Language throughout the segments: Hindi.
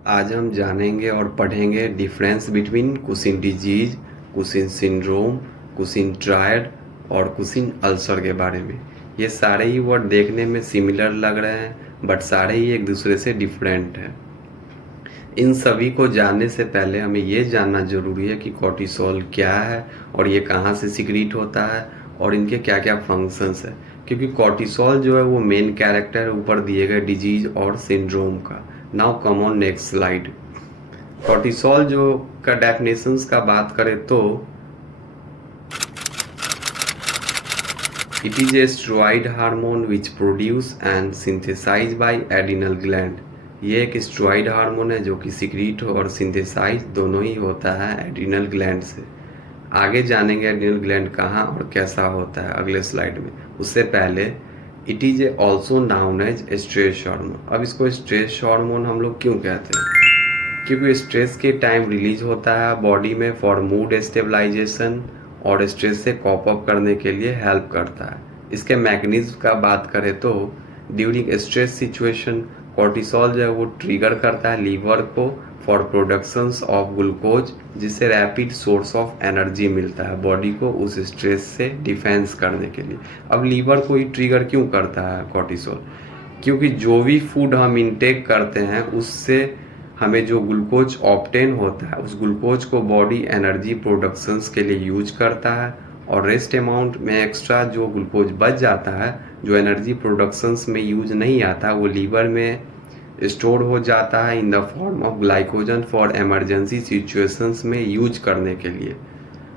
आज हम जानेंगे और पढ़ेंगे difference between Cushing disease, Cushing syndrome, Cushing triad और कुशिन अल्सर के बारे में। ये सारे ही वर्ड देखने में सिमिलर लग रहे हैं बट सारे ही एक दूसरे से डिफरेंट हैं। इन सभी को जानने से पहले हमें ये जानना ज़रूरी है कि कॉर्टिसोल क्या है और ये कहाँ से सिक्रीट होता है और इनके क्या क्या फंक्शंस है, क्योंकि कॉर्टिसोल जो है वो मेन कैरेक्टर है ऊपर दिए गए डिजीज और सिंड्रोम का। Now come on next slide. Cortisol जो का डेफिनेशंस का बात करें तो it is a steroid hormone which produce and synthesise by adrenal gland. ये एक स्टेरॉइड हार्मोन है जो कि सिक्रीट और सिंथेसाइज दोनों ही होता है एड्रिनल ग्लैंड से। आगे जानेंगे एड्रिनल ग्लैंड कहाँ और कैसा होता है अगले स्लाइड में। उससे पहले it is a also known as stress hormone. अब इसको स्ट्रेस हार्मोन हम लोग क्यों कहते हैं? क्योंकि स्ट्रेस के टाइम रिलीज होता है बॉडी में फॉर मूड स्टेबलाइजेशन और स्ट्रेस से कॉप अप करने के लिए हेल्प करता है। इसके मैकेनिज्म का बात करें तो ड्यूरिंग स्ट्रेस सिचुएशन कॉर्टिसोल जो है वो ट्रिगर करता है लीवर को फॉर प्रोडक्शंस ऑफ ग्लूकोज, जिससे रैपिड सोर्स ऑफ एनर्जी मिलता है बॉडी को उस स्ट्रेस से डिफेंस करने के लिए। अब लीवर को ही ट्रिगर क्यों करता है कॉर्टिसोल? क्योंकि जो भी फूड हम इंटेक करते हैं उससे हमें जो ग्लूकोज ऑब्टेन होता है उस ग्लूकोज को बॉडी एनर्जी प्रोडक्शंस के लिए यूज करता है और रेस्ट अमाउंट में एक्स्ट्रा जो ग्लूकोज बच जाता है जो एनर्जी प्रोडक्शंस में यूज नहीं आता वो लीवर में स्टोर हो जाता है in the form of glycogen for emergency situations में यूज करने के लिए।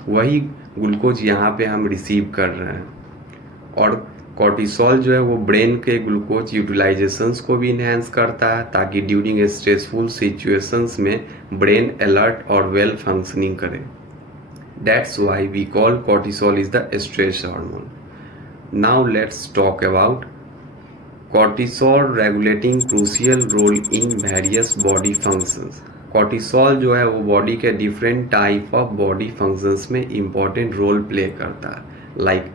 वही ग्लूकोज यहाँ पे हम रिसीव कर रहे हैं। और कॉर्टिसोल जो है वो ब्रेन के ग्लूकोज यूटिलाइजेशंस को भी इन्हेंस करता है ताकि ड्यूरिंग स्ट्रेसफुल सिचुएशंस में ब्रेन अलर्ट और वेल फंक्शनिंग करे। That's why we call cortisol is the stress hormone. Now let's talk about cortisol regulating crucial role in various body functions. Cortisol जो है वो बॉडी के different type of body functions में इम्पॉर्टेंट रोल प्ले करता है। लाइक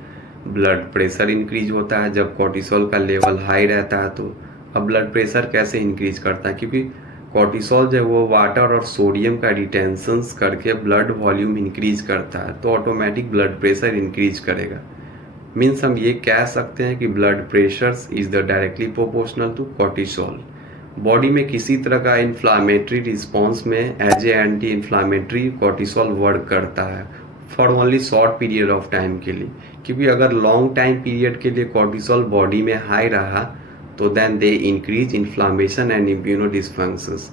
ब्लड प्रेशर इंक्रीज होता है जब कॉर्टिसोल का लेवल हाई रहता है। तो अब ब्लड प्रेशर कैसे इंक्रीज करता है? क्योंकि कॉर्टिसोल जो है वो वाटर और सोडियम का रिटेंशंस करके ब्लड वॉल्यूम इंक्रीज करता है तो ऑटोमेटिक ब्लड प्रेशर इंक्रीज करेगा। मीन्स हम ये कह सकते हैं कि blood pressure is the directly proportional to cortisol. Body में किसी तरह का इन्फ्लामेटरी रिस्पॉन्स में as a anti inflammatory cortisol work करता है for only short period of time के लिए। क्योंकि अगर लॉन्ग टाइम पीरियड के लिए कॉर्टिसोल बॉडी में हाई रहा तो then they increase inflammation and immuno dysfunctions.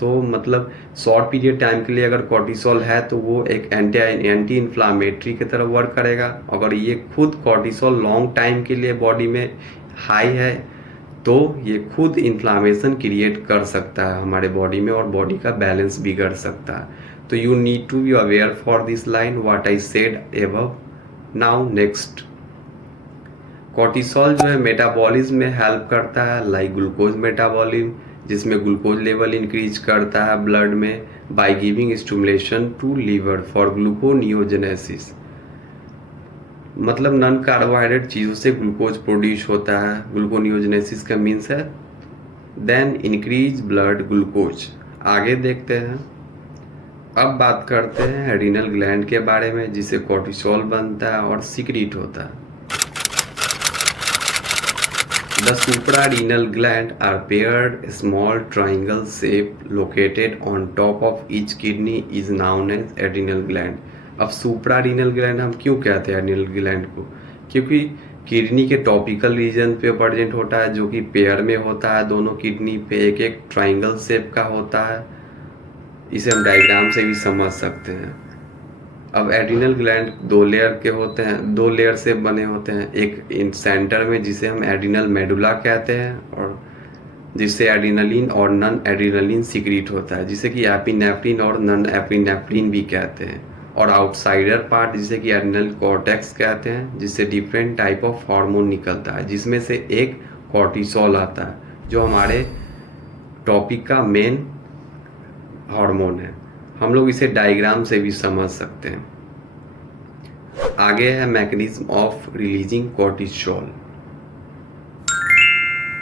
तो मतलब शॉर्ट पीरियड टाइम के लिए अगर कॉर्टिसोल है तो वो एक एंटी इन्फ्लामेटरी की तरह वर्क करेगा। अगर ये खुद कॉर्टिसोल लॉन्ग टाइम के लिए बॉडी में हाई है तो ये खुद इन्फ्लामेशन क्रिएट कर सकता है हमारे बॉडी में और बॉडी का बैलेंस बिगड़ सकता है। तो you need to be aware for this line what I said above. Now next, cortisol जो है मेटाबॉलिज्म में हेल्प करता है लाइक ग्लूकोज मेटाबॉलिज्म, जिसमें ग्लूकोज लेवल इंक्रीज करता है ब्लड में by giving stimulation to liver for gluconeogenesis. मतलब नॉन कार्बोहाइड्रेट चीज़ों से ग्लूकोज प्रोड्यूस होता है। ग्लूकोनियोजेनेसिस का मीन्स है देन इंक्रीज ब्लड ग्लूकोज। आगे देखते हैं। अब बात करते हैं एड्रिनल ग्लैंड के बारे में जिसे कॉर्टिसोल बनता है और सिक्रीट होता है। The suprarenal gland are paired small triangle shape located on top of each kidney is known as adrenal gland। अब suprarenal gland हम क्यों कहते हैं adrenal gland को? क्योंकि किडनी के टॉपिकल रीजन पे प्रेजेंट होता है जो कि पेयर में होता है, दोनों किडनी पे एक एक ट्राइंगल शेप का होता है। इसे हम डायग्राम से भी समझ सकते हैं। अब एड्रिनल ग्लैंड दो लेयर के होते हैं, दो लेयर से बने होते हैं। एक इन सेंटर में जिसे हम एड्रिनल मेडुला कहते हैं और जिससे एड्रिनलिन और नॉन एड्रिनलिन सिक्रीट होता है, जिसे कि एपिनेफ्रिन और नॉन एपिनेफ्रिन भी कहते हैं। और आउटसाइडर पार्ट जिसे कि एड्रिनल कॉर्टेक्स कहते हैं, जिससे डिफरेंट टाइप ऑफ हार्मोन निकलता है, जिसमें से एक कॉर्टिसोल आता है जो हमारे टॉपिक का मेन हार्मोन है। हम लोग इसे डायग्राम से भी समझ सकते हैं। आगे है मैकेनिज्म ऑफ रिलीजिंग कॉर्टिसोल।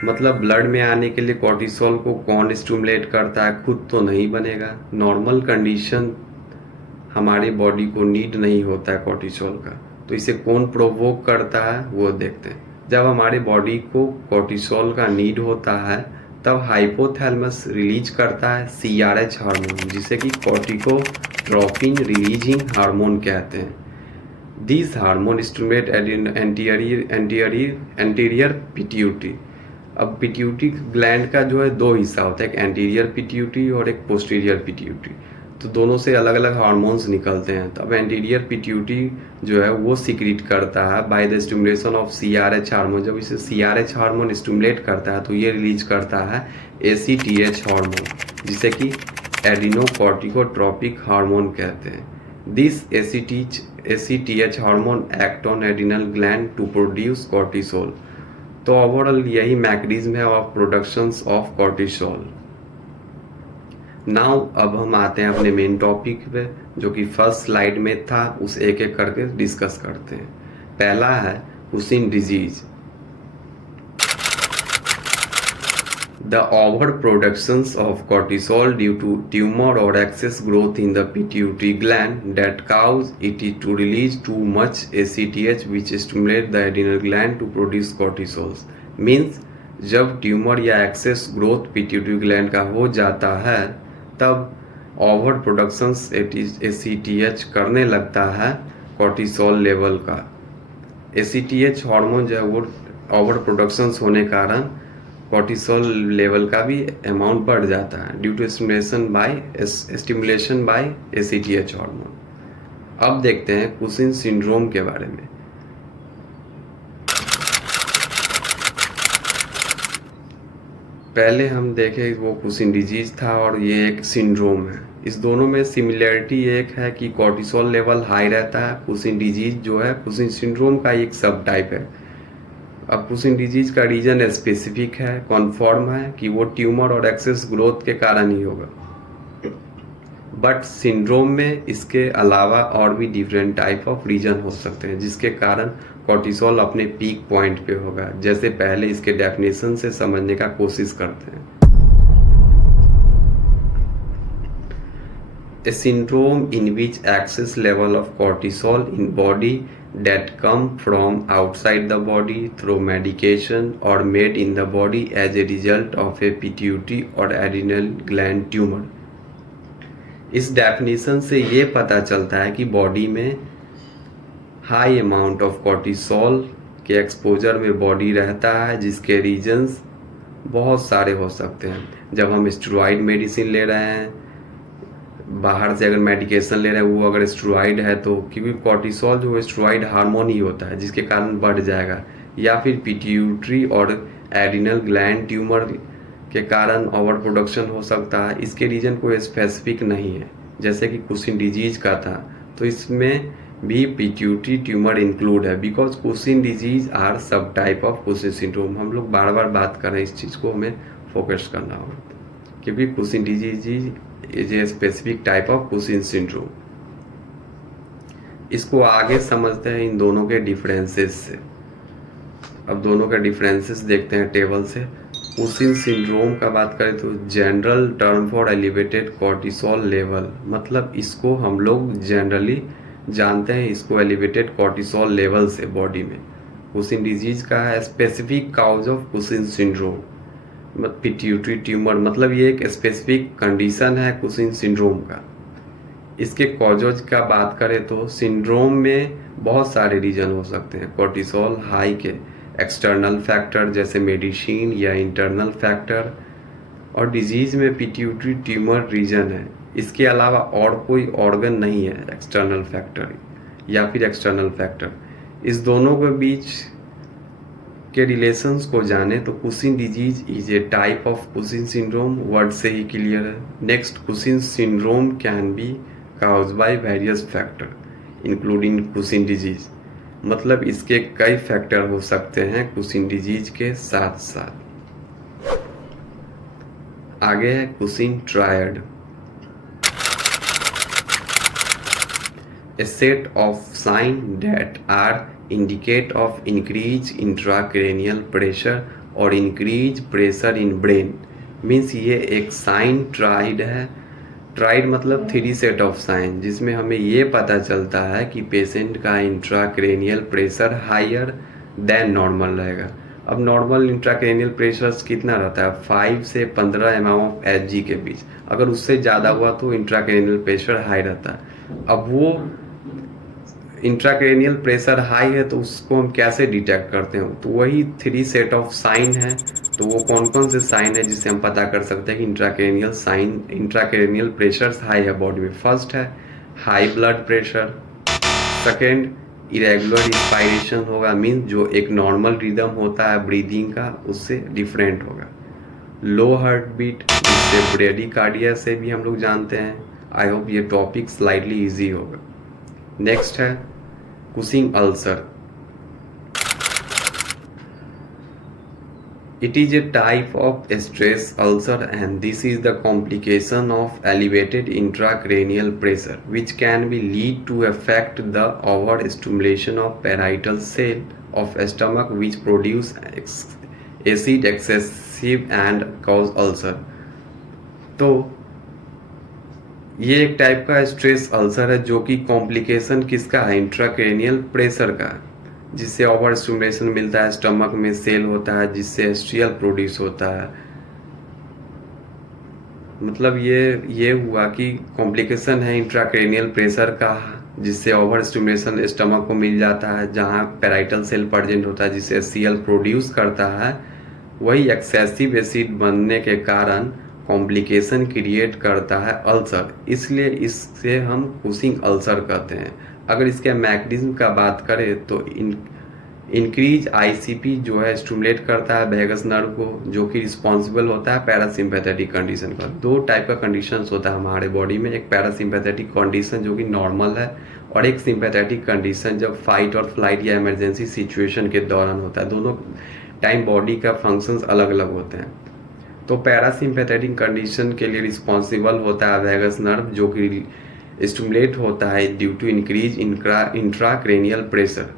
मतलब ब्लड में आने के लिए कॉर्टिसोल को कौन स्टिमुलेट करता है? खुद तो नहीं बनेगा। नॉर्मल कंडीशन हमारी बॉडी को नीड नहीं होता है कॉर्टिसोल का, तो इसे कौन प्रोवोक करता है वो देखते हैं। जब हमारी बॉडी को कॉर्टिसोल का नीड होता है तब हाइपोथैलेमस रिलीज करता है CRH हार्मोन, जिसे कि कॉर्टिकोट्रोपिन रिलीजिंग हार्मोन कहते हैं। This hormone stimulate anterior pituitary. अब पिट्यूटरी ग्लैंड का जो है दो हिस्सा होता है, एक एंटीरियर पिट्यूटरी और एक पोस्टीरियर पिट्यूटरी। तो दोनों से अलग अलग हार्मोन्स निकलते हैं। तो अब एंटीरियर पिट्यूटरी जो है वो सिक्रीट करता है by the stimulation of CRH hormone. जब इसे CRH हार्मोन स्टिमुलेट करता है तो ये रिलीज करता है ACTH हार्मोन, जिसे कि एडिनोकॉर्टिकोट्रोपिक हार्मोन कहते हैं। This ACTH hormone act on adrenal gland to produce cortisol. तो ओवरऑल यही मैकेनिज्म है of productions of cortisol. Now अब हम आते हैं अपने मेन टॉपिक पे, जो कि फर्स्ट स्लाइड में था, उस एक एक करके डिस्कस करते हैं। पहला है कुशिन disease. The overproductions of cortisol due to tumor or excess growth in the pituitary gland that cause it to release too much ACTH, which stimulate the adrenal gland to produce cortisols. Means जब ट्यूमर या एक्सेस ग्रोथ पिट्यूटरी ग्लैंड का हो जाता है तब ओवर प्रोडक्शंस ACTH करने लगता है कॉर्टिसोल लेवल का। ACTH हार्मोन जो है वो ओवर प्रोडक्शंस होने के कारण कॉर्टिसोल लेवल का भी अमाउंट बढ़ जाता है due to stimulation by ACTH hormone. अब देखते हैं कुशिन सिंड्रोम के बारे में। पहले हम देखें वो कुशिन डिजीज था और ये एक सिंड्रोम है। इस दोनों में सिमिलरिटी एक है कि कॉर्टिसोल लेवल हाई रहता है। कुशिन डिजीज जो है कुशिन सिंड्रोम का एक सब टाइप है। अब कुशिन डिजीज का रीजन स्पेसिफिक है, कॉन्फर्म है कि वो ट्यूमर और एक्सेस ग्रोथ के कारण ही होगा। बट सिंड्रोम में इसके अलावा और भी डिफरेंट टाइप ऑफ रीजन हो सकते हैं जिसके कारण कॉर्टिसोल अपने पीक पॉइंट पे होगा। जैसे पहले इसके डेफिनेशन से समझने का कोशिश करते हैं। A syndrome in which excess level of cortisol in body that come from outside the body through medication or made in the body as a result of a pituitary or adrenal gland tumor। इस डेफिनेशन से ये पता चलता है कि बॉडी में हाई अमाउंट ऑफ कॉर्टिसोल के एक्सपोजर में बॉडी रहता है, जिसके रीजंस बहुत सारे हो सकते हैं। जब हम स्टेरॉइड मेडिसिन ले रहे हैं, बाहर से अगर मेडिकेशन ले रहे हैं, वो अगर स्टेरॉइड है तो, क्योंकि कॉर्टिसोल जो स्टेरॉइड हार्मोन ही होता है जिसके कारण बढ़ जाएगा, या फिर पिट्यूटरी और एड्रिनल ग्लैंड ट्यूमर के कारण ओवर प्रोडक्शन हो सकता है। इसके रीजन कोई स्पेसिफिक नहीं है, जैसे कि कुशिन डिजीज का था तो इसमें भी पिट्यूटरी ट्यूमर इंक्लूड है, बिकॉज कुशिन डिजीज आर सब टाइप ऑफ कुशिन सिंड्रोम। हम लोग बार बार बात कर रहे हैं, इस चीज़ को हमें फोकस करना होगा, क्योंकि Cushing disease is a specific type of Cushing syndrome. इसको आगे समझते हैं इन दोनों के डिफरेंसेस से। अब दोनों के डिफरेंसेस देखते हैं टेबल से। कुशिन सिंड्रोम का बात करें तो general term for elevated cortisol level, मतलब इसको हम लोग जनरली जानते हैं इसको एलिवेटेड कॉर्टिसोल लेवल से बॉडी में। कुशिन डिजीज का है specific cause of Cushing syndrome, pituitary tumour, मतलब ये एक स्पेसिफिक कंडीशन है कुशिन सिंड्रोम का। इसके कॉजेज का बात करें तो सिंड्रोम में बहुत सारे रीजन हो सकते हैं कॉर्टिसोल हाई के। एक्सटर्नल फैक्टर जैसे मेडिसिन या इंटरनल फैक्टर, और डिजीज में पिट्यूटरी ट्यूमर रीजन है। इसके अलावा और कोई ऑर्गन नहीं है एक्सटर्नल फैक्टर या फिर एक्सटर्नल फैक्टर। इस दोनों के बीच के रिलेशंस को जाने तो Cushing disease is a type of Cushing syndrome, word से ही क्लियर है। Next, Cushing syndrome can be cause by various factor including Cushing disease, मतलब इसके कई फैक्टर हो सकते हैं कुशिन डिजीज के साथ साथ। आगे है कुशिन triad. A set of signs that are indicate of increased intracranial pressure और increase pressure in brain. Means ये एक साइन ट्राइड है। ट्राइड मतलब 3 सेट ऑफ साइन, जिसमें हमें ये पता चलता है कि पेशेंट का intracranial pressure higher than normal रहेगा। अब नॉर्मल इंट्राक्रेनियल प्रेशर कितना रहता है? 5 से 15 mmHg के बीच। अगर उससे ज़्यादा हुआ तो इंट्राक्रेनियल प्रेशर हाई रहता है। अब वो इंट्राक्रेनियल प्रेशर हाई है तो उसको हम कैसे डिटेक्ट करते हैं? तो वही 3 सेट ऑफ साइन है। तो वो कौन कौन से साइन है जिससे हम पता कर सकते हैं कि इंट्राक्रेनियल प्रेशर हाई है बॉडी में? फर्स्ट है high blood pressure. Second, irregular inspiration होगा, मीन जो एक नॉर्मल रिदम होता है ब्रीदिंग का उससे डिफरेंट होगा। लो हार्ट बीट, जिससे ब्रेडिकार्डिया से भी हम लोग जानते हैं। आई होप ये टॉपिक स्लाइटली इजी होगा। नेक्स्ट है Cushing ulcer. It is a type of stress ulcer and this is the complication of elevated intracranial pressure which can be lead to affect the overstimulation of parietal cell of stomach which produce acid excessive and cause ulcer। तो ये एक टाइप का स्ट्रेस अल्सर है जो कि कॉम्प्लिकेशन किसका है? इंट्राक्रेनियल प्रेशर का, जिससे ओवर स्टिमुलेशन मिलता है, स्टमक में सेल होता है जिससे एस्ट्रियल प्रोड्यूस होता है। मतलब ये हुआ कि कॉम्प्लिकेशन है इंट्राक्रेनियल प्रेशर का, जिससे ओवर स्टिमुलेशन स्टमक को मिल जाता है जहाँ पैराइटल सेल प्रेजेंट होता है जिससे एचसीएल प्रोड्यूस करता है। वही एक्सेसिव एसिड बनने के कारण कॉम्प्लिकेशन क्रिएट करता है अल्सर, इसलिए इससे हम कुशिंग अल्सर कहते हैं। अगर इसके मैकेनिज्म का बात करें तो इंक्रीज आईसीपी जो है स्टिमुलेट करता है वेगस नर्व को, जो कि रिस्पॉन्सिबल होता है पैरासिम्पैथेटिक कंडीशन का। 2 टाइप का कंडीशंस होता है हमारे बॉडी में, एक पैरासिम्पैथेटिक कंडीशन जो कि नॉर्मल है और एक सिंपैथेटिक कंडीशन जब फाइट और फ्लाइट या इमरजेंसी सिचुएशन के दौरान होता है। दोनों टाइम बॉडी का फंक्शंस अलग अलग होते हैं। तो पैरासिम्पैथेटिक कंडीशन के लिए रिस्पॉन्सिबल होता है वेगस नर्व जो कि स्टिमुलेट होता है due to increase intracranial pressure.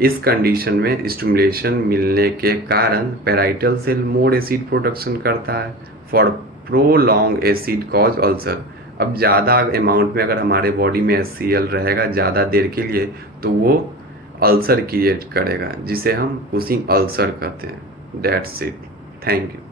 इस कंडीशन में स्टिमुलेशन मिलने के कारण parietal cell more acid production करता है for prolong acid cause ulcer. अब ज़्यादा अमाउंट में अगर हमारे बॉडी में HCl रहेगा ज़्यादा देर के लिए तो वो अल्सर क्रिएट करेगा, जिसे हम कुशिंग अल्सर कहते हैं। That's it, thank you.